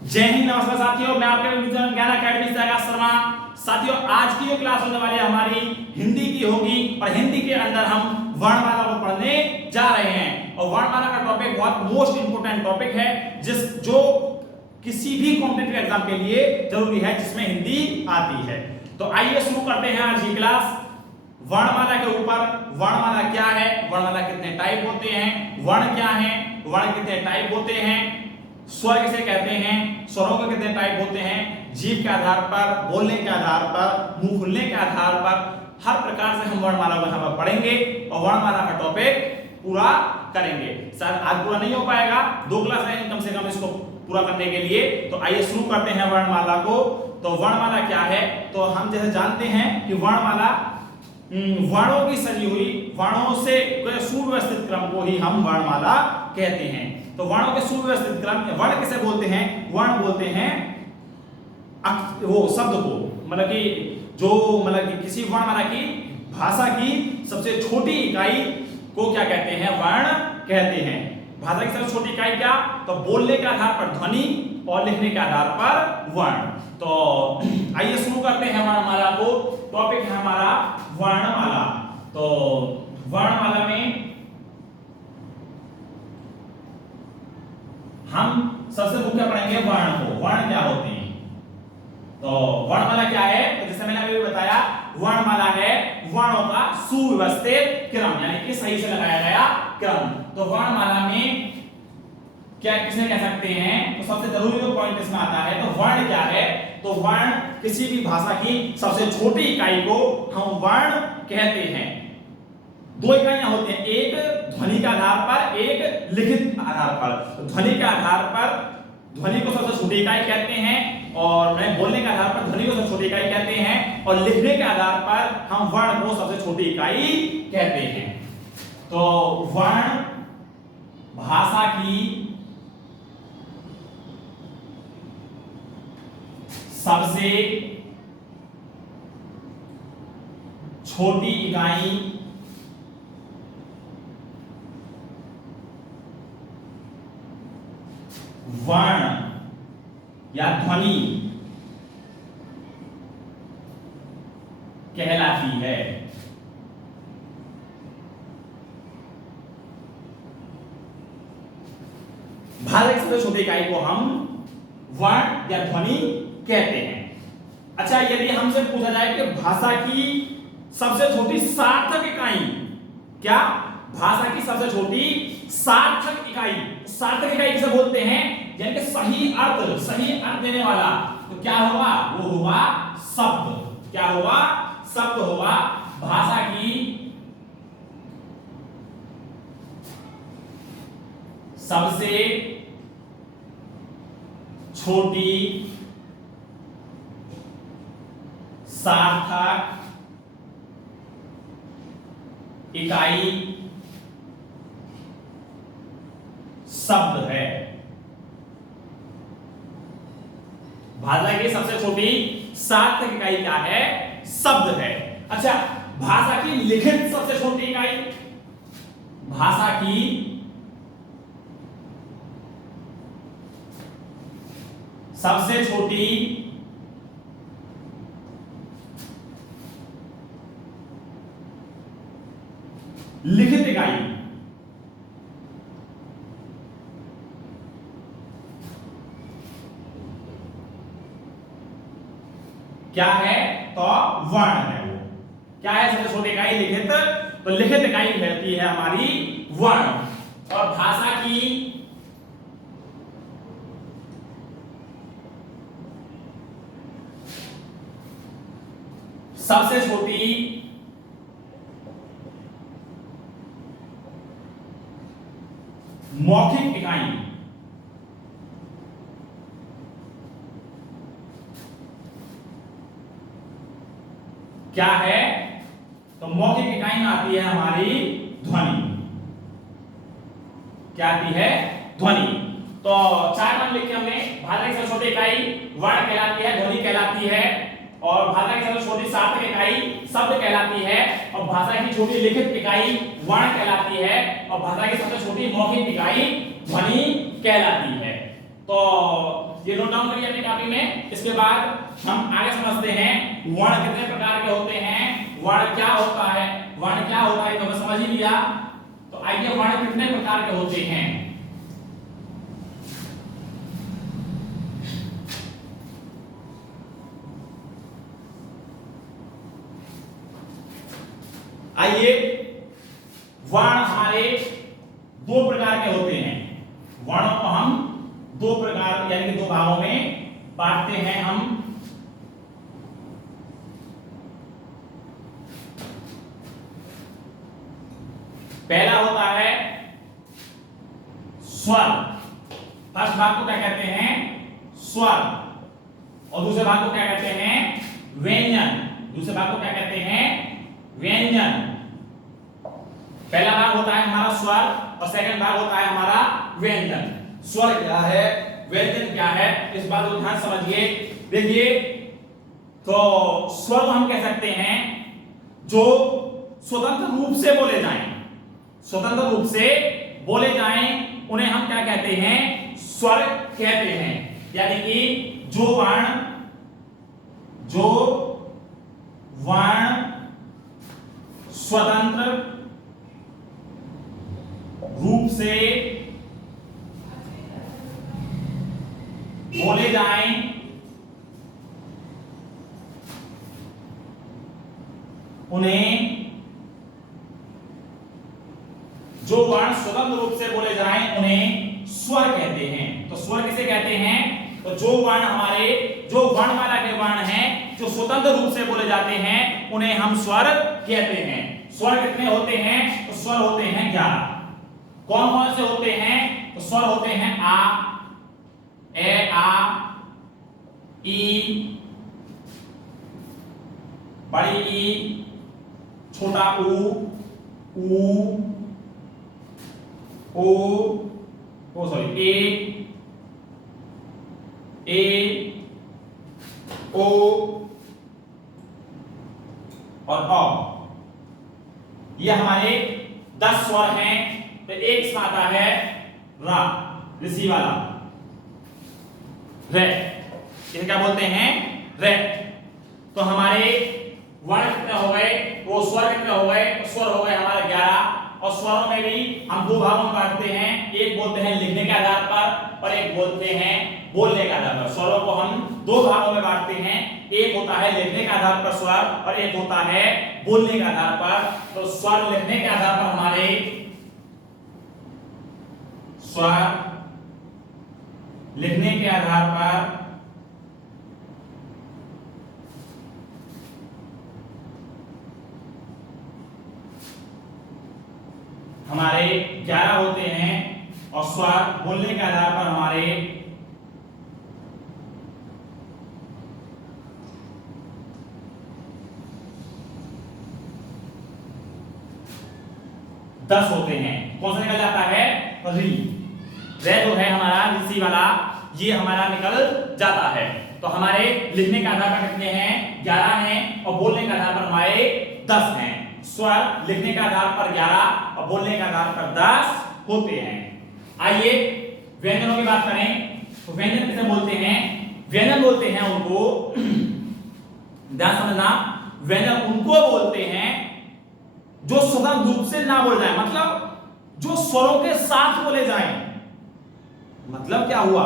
जय हिंद, नमस्कार साथियों, मैं आपके विजन ज्ञान अकेडमी से आकाश शर्मा। साथियों, आज की जो क्लास होने वाली है हमारी हिंदी की होगी और हिंदी के अंदर हम वर्णमाला को पढ़ने जा रहे हैं। और वर्णमाला का टॉपिक बहुत मोस्ट इंपोर्टेंट टॉपिक है जो किसी भी कॉम्पिटिटिव एग्जाम के लिए जरूरी है, जिसमें हिंदी आती है। तो आइए शुरू करते हैं आज की क्लास वर्णमाला के ऊपर। वर्णमाला क्या है, वर्णमाला कितने टाइप होते हैं, वर्ण क्या है, वर्ण कितने टाइप होते हैं, स्वर किसे कहते हैं, स्वरों के कितने टाइप होते हैं, जीभ के आधार पर, बोलने के आधार पर, मुंह खुलने के आधार पर, हर प्रकार से हम वर्णमाला को यहाँ पर पढ़ेंगे और वर्णमाला का टॉपिक पूरा करेंगे। शायद आज पूरा नहीं हो पाएगा, 2 क्लास रहेंगे कम से कम इसको पूरा करने के लिए। तो आइए शुरू करते हैं वर्णमाला को। तो वर्णमाला क्या है, तो हम जैसे जानते हैं कि वर्णमाला वर्णों की सजी हुई, वर्णों से सुव्यवस्थित क्रम को ही हम वर्णमाला कहते हैं। तो वर्णों के सुव्यवस्थित क्रम, वर्ण किसे बोलते हैं, वर्ण बोलते हैं वो शब्द को, मतलब कि किसी वर्णमाला की भाषा की सबसे छोटी इकाई को क्या कहते हैं, वर्ण कहते हैं। भाषा की सबसे छोटी इकाई क्या, तो बोलने के आधार पर ध्वनि और लिखने के आधार पर वर्ण। तो आइए शुरू करते हैं वर्णमाला को। टॉपिक है हमारा वर्णमाला। तो वर्णमाला में हम सबसे मुख्य पढ़ेंगे वर्ण को। वर्ण क्या होते हैं, तो वर्णमाला क्या है, तो जैसे मैंने अभी बताया, वर्णमाला है वर्णों का सुव्यवस्थित क्रम, यानी कि सही से लगाया गया क्रम। तो वर्णमाला में क्या किसे कह सकते हैं, तो सबसे जरूरी जो पॉइंट इसमें आता है, तो वर्ण क्या है, तो वर्ण किसी भी भाषा की सबसे छोटी इकाई को हम वर्ण कहते हैं। 2 इकाइयां होती हैं, एक ध्वनि के आधार पर, एक लिखित आधार पर। तो ध्वनि के आधार पर ध्वनि को सबसे छोटी इकाई कहते हैं, और बोलने के आधार पर ध्वनि को सबसे छोटी इकाई कहते हैं, और लिखने के आधार पर हम वर्ण को सबसे छोटी इकाई कहते हैं। तो वर्ण भाषा की सबसे छोटी इकाई वर्ण या ध्वनि कहलाती है। भाषा की सबसे छोटी इकाई को हम वर्ण या ध्वनि कहते हैं। अच्छा, यदि हमसे पूछा जाए कि भाषा की सबसे छोटी सार्थक इकाई क्या, भाषा की सबसे छोटी सार्थक इकाई, सार्थक इकाई किसे बोलते हैं, यानी कि सही अर्थ देने वाला, तो क्या होगा, वो होगा शब्द। क्या होगा, शब्द होगा। भाषा की सबसे छोटी सार्थक इकाई शब्द है। भाषा की सबसे छोटी सार्थक इकाई क्या है, शब्द है। अच्छा, भाषा की लिखित सबसे छोटी इकाई, भाषा की सबसे छोटी लिखित इकाई क्या है, तो वर्ण है। वो क्या है, सबसे छोटी इकाई लिखित, तो लिखित इकाई कहती है हमारी वर्ण। और भाषा की सबसे छोटी मौखिक इकाई क्या है, तो मौखिक इकाई में आती है हमारी ध्वनि। क्या आती है, ध्वनि। तो 4 नाम लिखे हमने। भाषा की सबसे छोटी इकाई वर्ण कहलाती है, ध्वनि कहलाती है, और भाषा की सबसे छोटी सार्थक इकाई शब्द कहलाती है, और भाषा की छोटी लिखित इकाई वर्ण कहलाती है, और भाषा की सबसे छोटी मौखिक इकाई ध्वनि कहलाती है। तो ये नोट डाउन करिए अपनी कॉपी में। इसके बाद हम आगे समझते हैं वर्ण कितने प्रकार के होते हैं, वर्ण क्या होता है, वर्ण क्या होता है तो हमें समझ ही लिया। तो आइए वर्ण कितने प्रकार के होते हैं। आइए वर्ण हमारे दो प्रकार के होते हैं। वर्णों को हम दो प्रकार यानी कि दो भागों में बांटते हैं हम। पहला होता है स्वर। फर्स्ट भाग को क्या कहते हैं, स्वर। और दूसरे भाग को क्या कहते हैं, व्यंजन। दूसरे भाग को क्या कहते हैं, व्यंजन। पहला भाग होता है हमारा स्वर और सेकंड भाग होता है हमारा व्यंजन। स्वर क्या है, व्यंजन क्या है, इस बात को ध्यान समझिए। देखिए तो स्वर को हम कह सकते हैं जो स्वतंत्र रूप से बोले जाएं, स्वतंत्र रूप से बोले जाएं उन्हें हम क्या कहते हैं, स्वर कहते हैं। यानी कि जो वर्ण स्वतंत्र रूप से बोले जाएं उन्हें, जो वर्ण स्वतंत्र रूप से बोले जाएं उन्हें स्वर कहते हैं। तो स्वर किसे कहते हैं, तो जो वर्ण हमारे जो वर्णमाला के वर्ण हैं जो स्वतंत्र रूप से बोले जाते हैं उन्हें हम स्वर कहते हैं। स्वर कितने होते हैं, तो स्वर होते हैं 11। कौन कौन से होते हैं, तो स्वर होते हैं आ, ए, आ, ई, बड़ी ई, छोटा ऊ, ओ सॉरी ए, ओ और अ। ये हमारे 10 स्वर हैं। तो एक इसमें आता है रा, ऋषि वाला, रे, इसे क्या बोलते हैं, रे। तो हमारे वर्ण कितने हो गए, वो स्वर कितने हो गए, स्वर हो गए हमारे 11। और स्वरों में भी हम दो भागों में बांटते हैं, एक बोलते हैं लिखने के आधार पर और एक बोलते हैं बोलने के आधार पर। स्वरों को हम दो भागों में बांटते हैं, एक होता है लिखने के आधार पर स्वर और एक होता है बोलने के आधार पर। तो स्वर लिखने के आधार पर हमारे स्वर लिखने के आधार पर हमारे 11 होते हैं और स्वर बोलने के आधार पर हमारे 10 होते हैं। कौन सा निकल जाता है, री। रे जो है हमारा ऋषि वाला, ये हमारा निकल जाता है। तो हमारे लिखने के आधार पर कितने हैं, 11 हैं और बोलने के आधार पर हमारे 10 हैं। स्वर लिखने के आधार पर 11 और बोलने के आधार पर 10 होते हैं। आइए व्यंजनों की बात करें। तो व्यंजन किसे बोलते हैं, व्यंजन बोलते हैं उनको, ध्यान समझना, व्यंजन उनको बोलते हैं जो स्वतंत्र रूप से ना बोले जाए, मतलब जो स्वरों के साथ बोले जाएं। मतलब क्या हुआ,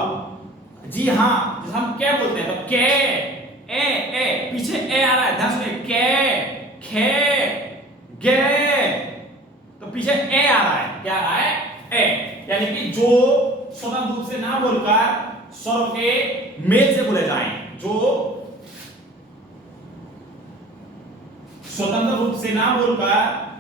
जी हाँ, जैसे हम क्या बोलते हैं तो के, ए, पीछे ए आ रहा है, ध्यान सुनिए, के, खे, गे, तो पीछे ए आ रहा है, क्या आ रहा है, ए। यानी कि जो स्वतंत्र रूप से ना बोलकर स्वरों के मेल से बोले जाएं, जो स्वतंत्र रूप से ना बोलकर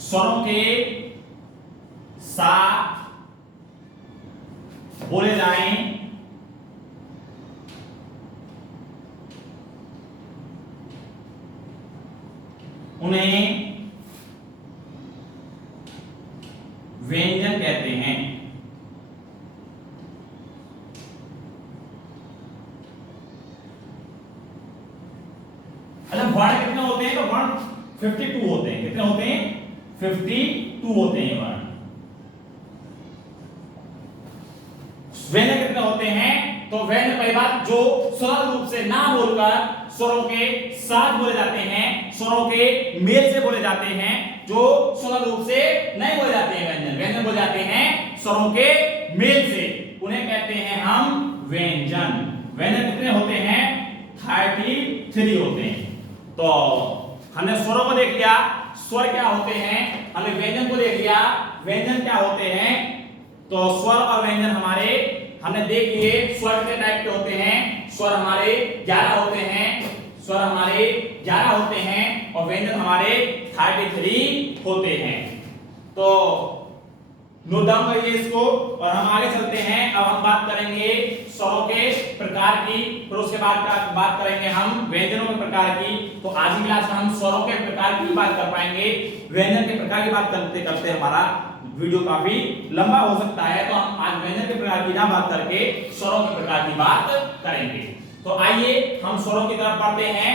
स्वरों के साथ बोले जाएं उन्हें व्यंजन कहते हैं। अच्छा वर्ण कितने होते हैं? तो वर्ण 52 होते हैं। कितने होते हैं? 52 होते हैं वर्ण। व्यंजन कितने होते हैं? तो व्यंजन पहली बात जो सरल रूप से ना बोलकर स्वरों के साथ बोले जाते हैं, स्वरों के मेल से बोले जाते हैं, जो सरल रूप से नहीं बोले जाते हैं व्यंजन। व्यंजन बोले जाते हैं स्वरों के मेल से, उन्हें कहते हैं हम व्यंजन। व्यंजन कितने होते हैं? 33 होते हैं। तो हमने स्वरों को देख लिया, स्वर क्या होते हैं। हमने व्यंजन को देख लिया, व्यंजन क्या होते हैं। तो स्वर और व्यंजन हमारे हमने देख लिए। स्वर कितने टाइप के होते हैं? स्वर हमारे 11 होते हैं। स्वर हमारे 11 होते हैं और व्यंजन हमारे 33 होते हैं। तो नोट डाउन करिए इसको और हम आगे चलते हैं। अब हम बात करेंगे स्वरों के प्रकार की, फिर उसके बाद बात करेंगे हम व्यंजनों के प्रकार की। तो आज की क्लास में हम स्वरों के प्रकार की बात कर पाएंगे, व्यंजन के प्रकार की बात करते करते हमारा वीडियो काफी लंबा हो सकता है। तो हम आज व्यंजन के प्रकार की ना बात करके स्वरों के प्रकार की बात करेंगे। तो आइए हम स्वरों की तरफ बढ़ते हैं।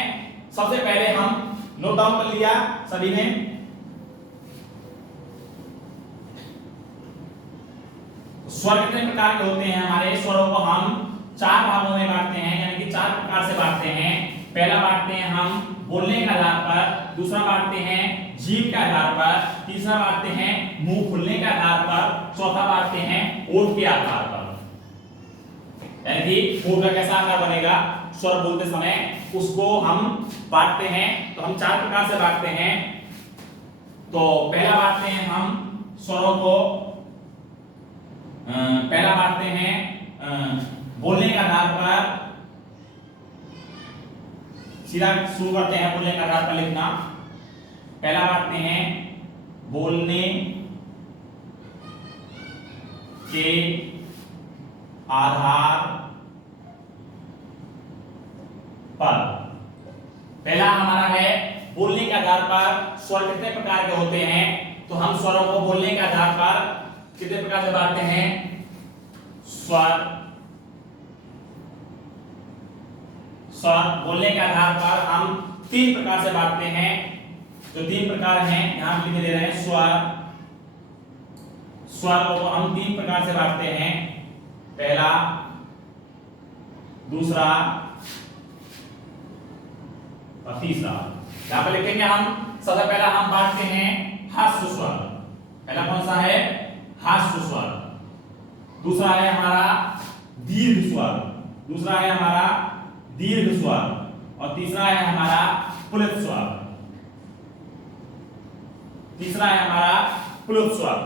सबसे पहले हम नोट डाउन कर लिया सभी ने। स्वर कितने प्रकार के होते हैं? हमारे स्वरों को हम 4 भागों में बांटते हैं, यानी कि 4 प्रकार से बांटते हैं। पहला बांटते हैं हम बोलने के आधार पर, दूसरा बांटते हैं जीभ के आधार पर, तीसरा बांटते हैं मुंह खुलने के आधार पर, चौथा बांटते हैं ओठ के आधार पर। यानी कि ओठ का कैसा आकार बनेगा स्वर बोलते समय, उसको हम बांटते हैं। तो हम 4 प्रकार से बांटते हैं। तो पहला बांटते हैं हम स्वरों को, पहला बांटते हैं बोलने के आधार पर। सीधा शुरू करते हैं बोलने के आधार पर लिखना। पहला बांटते हैं बोलने के आधार पर। पहला हमारा है बोलने के आधार पर स्वर कितने प्रकार के होते हैं। तो हम स्वरों को बोलने के आधार पर कितने प्रकार से बांटते हैं? स्वर बोलने के आधार पर हम 3 प्रकार से बांटते हैं। जो 3 प्रकार हैं यहां लिख दे रहे हैं। स्वर को हम 3 प्रकार से बांटते हैं। पहला, दूसरा और तीसरा। यहां पर लिखेंगे हम। सबसे पहला हम बांटते हैं हास्य स्वर। पहला कौन सा है? हास्य स्वर। दूसरा है हमारा दीर्घ स्वर। दूसरा है हमारा दीर्घ स्वर और तीसरा है हमारा प्लुत स्वर। तीसरा है हमारा प्लुत स्वर।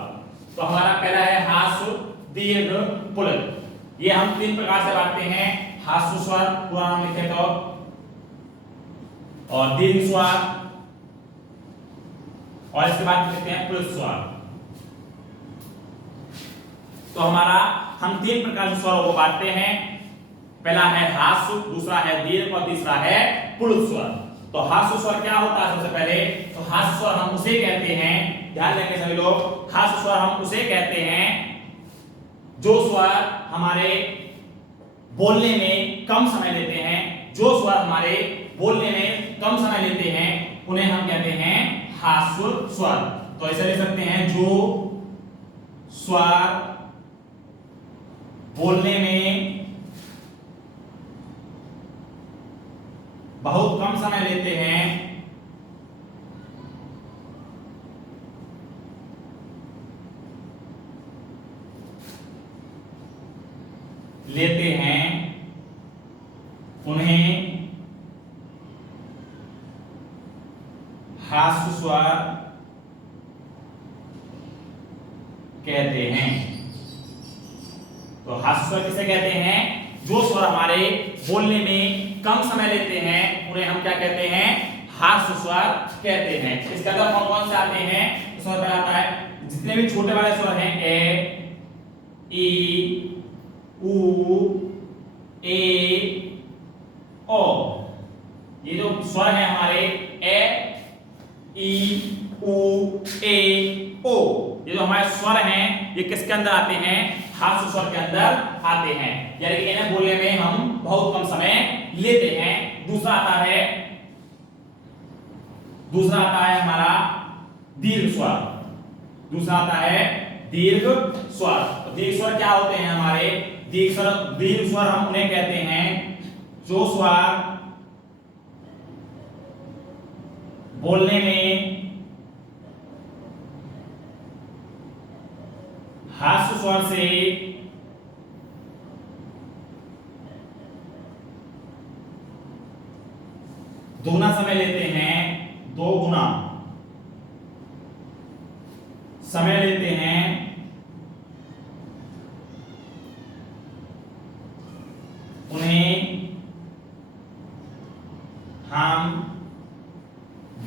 तो हमारा पहला है हास्य, दीर्घ, प्लुत। ये हम 3 प्रकार से बांटते हैं। हास्य स्वर पूरा नाम लिखे तो, और दीर्घ स्वर, और इसके बाद लिखते हैं प्लुत स्वर। तो हमारा हम 3 प्रकार से स्वरों को बांटते हैं। पहला है हास्य, दूसरा है दीर्घ और तीसरा है प्लुत स्वर। तो हास्य स्वर क्या होता है? सबसे पहले तो हास्य स्वर हम उसे कहते हैं, ध्यान देंगे सभी लोग, हास्य स्वर हम उसे कहते हैं जो स्वर हमारे बोलने में कम समय लेते हैं। जो स्वर हमारे बोलने में कम समय लेते हैं उन्हें हम कहते हैं हास्य स्वर। तो ऐसे ले सकते हैं जो स्वर बोलने में बहुत कम समय लेते हैं उन्हें हास्य स्वर कहते हैं। तो हास्य स्वर किसे कहते हैं? जो स्वर हमारे बोलने में कम समय लेते हैं उन्हें हम क्या कहते हैं? हास्य स्वर कहते हैं। इसके अंदर कौन कौन से आते हैं? स्वर पहला आता है जितने भी छोटे वाले स्वर हैं, ए, ई, उ, ए, ओ। ये जो स्वर है हमारे ए, ई, उ, ए, ओ, ये जो हमारे स्वर हैं ये किसके अंदर आते हैं? हास्य स्वर के अंदर आते हैं। यानी कि इन्हें बोलने में हम बहुत कम समय लेते हैं। दूसरा आता है दूसरा आता है हमारा दीर्घ स्वर, दूसरा आता है दीर्घ स्वर। तो दीर्घ स्वर क्या होते हैं हमारे? दीर्घ स्वर हम उन्हें कहते हैं जो स्वर बोलने में हास्य स्वर से दोगुना समय लेते हैं, 2 गुना समय लेते हैं, उन्हें हम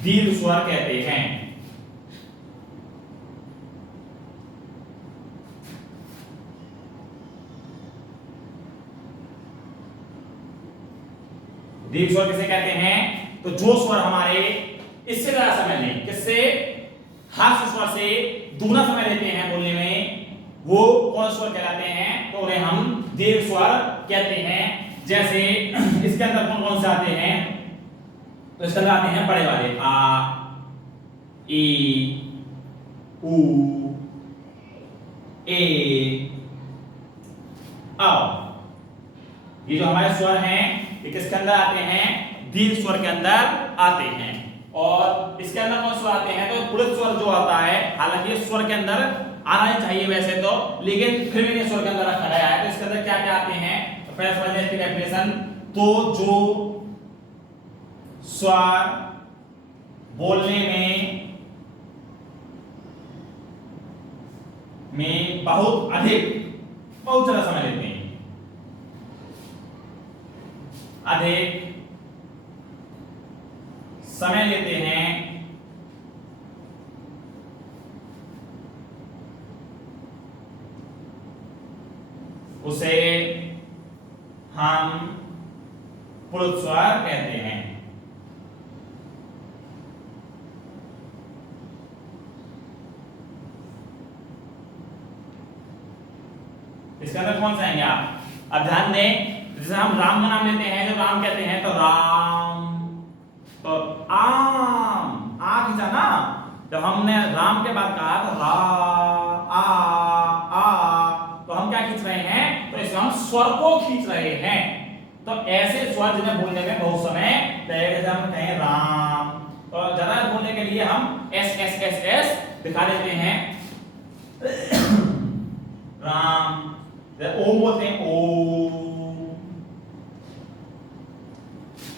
दीर्घ स्वर कहते हैं। दीर्घ स्वर किसे कहते हैं? तो जो स्वर हमारे इससे ज्यादा समय लें, किससे? हास्य स्वर से दूना समय लेते हैं बोलने में, वो कौन स्वर कहलाते हैं? तो उन्हें हम दीर्घ स्वर कहते हैं। जैसे इसके अंदर कौन कौन से आते हैं? तो इसके अंदर आते हैं बड़े वाले आ, ई, ऊ, ए, औ। ये जो हमारे स्वर हैं ये किसके अंदर आते हैं? दीर्घ स्वर के अंदर आते हैं। और इसके अंदर कौन स्वर आते हैं? तो पुलिस स्वर जो आता है, हालांकि ये स्वर के अंदर आना ही चाहिए वैसे तो, लेकिन फिर भी ये स्वर के अंदर रखा गया है। तो इसके अंदर क्या क्या आते हैं? तो पहले समझ लें इसकी डेफिनेशन। तो जो स्वर बोलने में बहुत ज्यादा समय लेते हैं, अधिक समय लेते हैं, उसे हम पुरुष स्वर कहते हैं। इसके अंदर कौन सा आएंगे आप? अब ध्यान दें, जैसे हम राम का नाम लेते हैं, जब राम कहते हैं तो राम, तो आम, आ खींचा ना। जब हमने राम के बाद कहा तो रा, आ, तो हम क्या खींच रहे हैं? तो इसमें हम स्वर को खींच रहे हैं। तो ऐसे स्वर जिन्हें बोलने में बहुत समय लगेगा, जैसे हम कहें राम, तो ज्यादा बोलने के लिए हम एस एस एस एस दिखा देते हैं राम। ओम बोलते हैं ओम।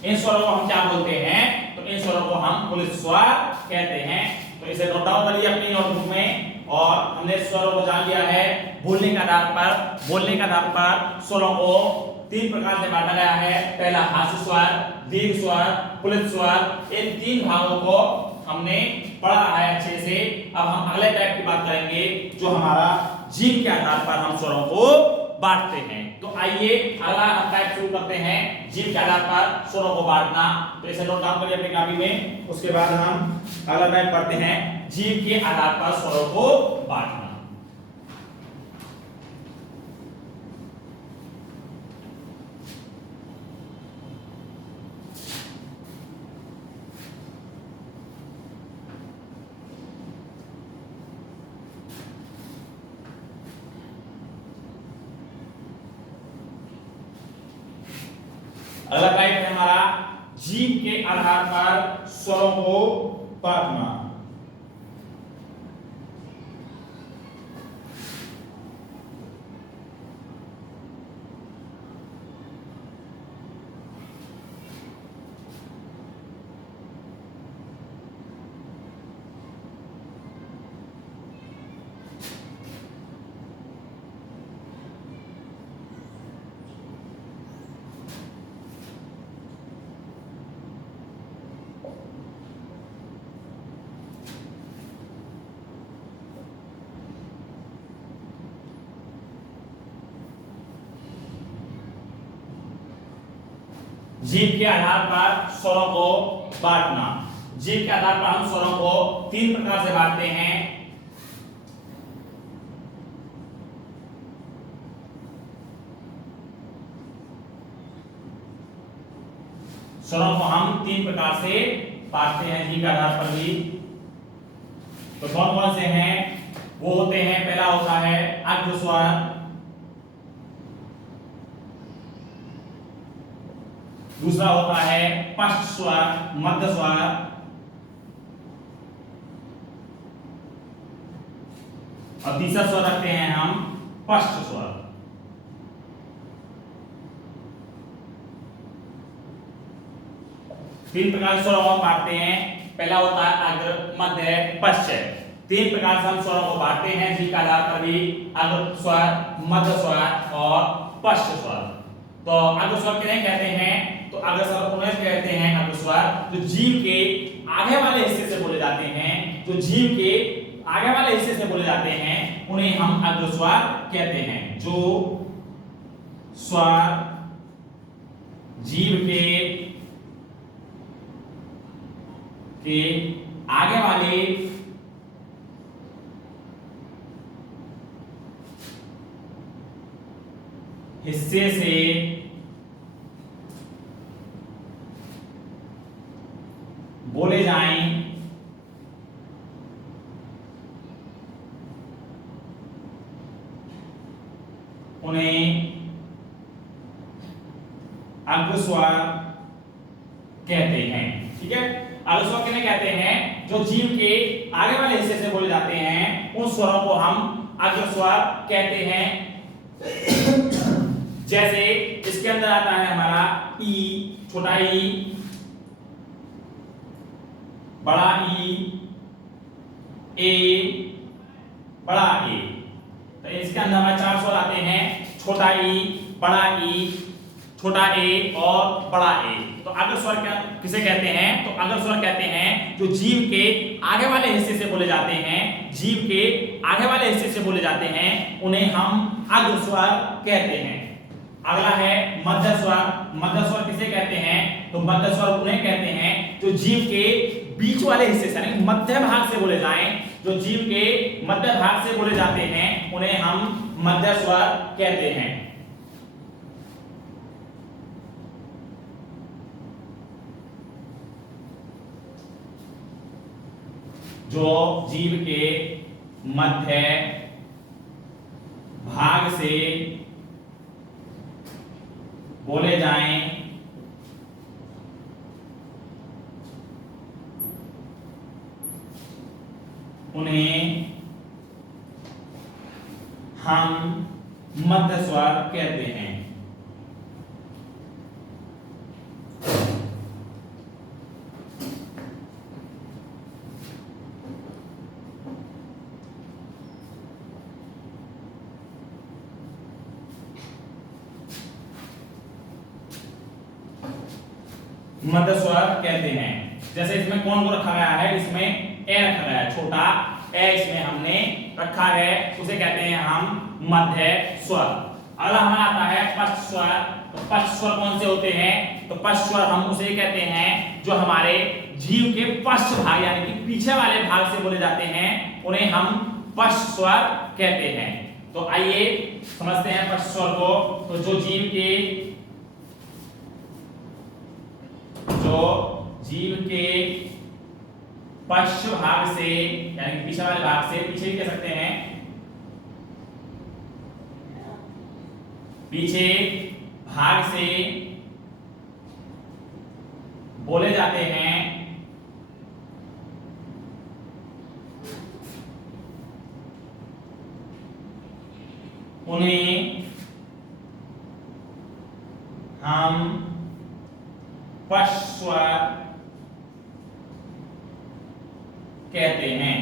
इन स्वरों को हम क्या बोलते हैं? तो इन स्वरों को हम पुलिस स्वर कहते हैं। तो इसे नोट डाउन करिए अपनी नोटबुक में। और हमने स्वरों को जान लिया है। बोलने के आधार पर स्वरों को 3 प्रकार से बांटा गया है। पहला हास्य स्वर, दीर्घ स्वर, पुलिस स्वर। इन 3 भागों को हमने पढ़ा है अच्छे से। अब हम अगले टाइप की बात करेंगे, जो हमारा जीव के आधार पर हम स्वरों को बांटते हैं। तो आइए अगला हम टाइप शुरू करते हैं, जीव के आधार पर स्वरों को बांटना। तो इसे नोट डाउन करिए अपनी कॉपी में। उसके बाद हम अगला टाइप पढ़ते हैं, जीव के आधार पर स्वरों को बांटना। अगला टाइप है हमारा जीव के आधार पर स्वरों को बांटना। जीव के आधार पर स्वरों को बांटना। जीव के आधार पर हम स्वरों को 3 प्रकार से बांटते हैं। स्वरों को हम 3 प्रकार से बांटते हैं जी के आधार पर भी। तो कौन कौन से हैं वो होते हैं, पहला होता है अग्र स्वर, दूसरा होता है पश्च स्वर, मध्य स्वर, और तीसरा स्वर रखते हैं हम पश्च स्वर। तीन प्रकार से स्वरों को बांटते हैं, पहला होता है अग्र, मध्य, पश्च। तीन प्रकार से हम स्वरों को बांटते हैं जी के आधार पर भी, अग्र स्वर, मध्य स्वर और पश्च स्वर। तो अग्र स्वर किन्हें कहते हैं, तो अग्र स्वर उन्हें कहते हैं अग्र स्वर जो जीव के आगे वाले हिस्से से बोले जाते हैं, जो जीव के आगे वाले हिस्से से बोले जाते हैं उन्हें हम अग्र स्वर कहते हैं। जो स्वर जीव के आगे वाले हिस्से से बोले जाएं उन्हें अग्र स्वर कहते हैं। ठीक है, अग्र स्वर किन्हें कहते हैं, जो जीव के आगे वाले हिस्से से बोले जाते हैं उन स्वरों को हम अग्र स्वर कहते हैं। जैसे इसके अंदर आता है हमारा ई, छोटा ई, बड़ा ई, ए, बड़ा ए। तो इसके अंदर हमारे चार स्वर आते हैं, छोटा ई, बड़ा ई, छोटा ए और बड़ा ए। तो अग्र स्वर क्या किसे कहते हैं, तो अग्र स्वर कहते हैं जो जीव के आगे वाले हिस्से से बोले जाते हैं, जीव के आगे वाले हिस्से से बोले जाते हैं उन्हें हम अग्र स्वर कहते हैं। अगला है मध्य स्वर। मध्य स्वर किसे कहते हैं, तो मध्य स्वर उन्हें कहते हैं जो जीव के बीच वाले हिस्से से यानी मध्य भाग से बोले जाएं, जो जीव के मध्य भाग से बोले जाते हैं उन्हें हम मध्य स्वर कहते हैं। जो जीव के मध्य भाग से बोले जाएं उन्हें हम मध्य स्वर कहते हैं। मध्य स्वर कहते हैं। जैसे इसमें कौन को रखा गया है, इसमें ए रखा गया है, छोटा ए इसमें हमने रखा है, उसे कहते हैं हम मध्य स्वर। अगला हमारा आता है पश्च स्वर। तो पश्च स्वर कौन से होते हैं, तो पश्च स्वर हम उसे कहते हैं जो हमारे जीव के पश्च भाग यानी कि पीछे वाले भाग से बोले जाते हैं उन्हें हम पश्च स्वर कहते हैं। तो आइए समझते हैं पश्च स्वर को। तो जो जीव के पश्च भाग से यानी पीछे वाले भाग से, पीछे भी कह सकते हैं, पीछे भाग से बोले जाते हैं उन्हें हम पश्च स्वर कहते हैं।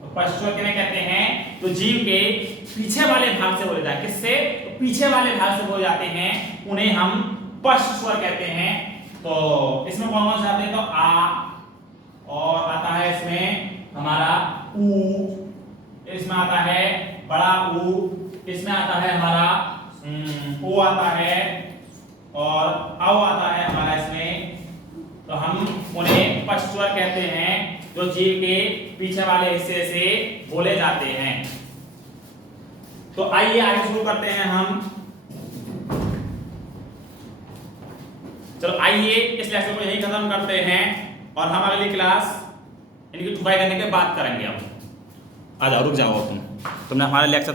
तो पश्च स्वर किन्हें कहते हैं, तो जीव के पीछे वाले भाग से बोले जाते हैं, किससे, तो पीछे वाले भाग से बोले जाते हैं उन्हें हम पश्च स्वर कहते हैं। तो इसमें कौन कौन से आते हैं, तो आ, और आता है इसमें हमारा ऊ, इसमें आता है बड़ा ऊ, इसमें आता है हमारा ओ आता है और औ आता है हमारा इसमें। तो हम उन्हें पश्च स्वर कहते हैं जो जीव के पीछे वाले हिस्से से बोले जाते हैं। तो आइए आगे शुरू करते हैं हम। चलो आइए इस लेक्चर को यही खत्म करते हैं और हम अगली क्लास इनकी ठुकाई करने के बाद करेंगे। अब आ जाओ, रुक जाओ तुमने हमारा लेक्चर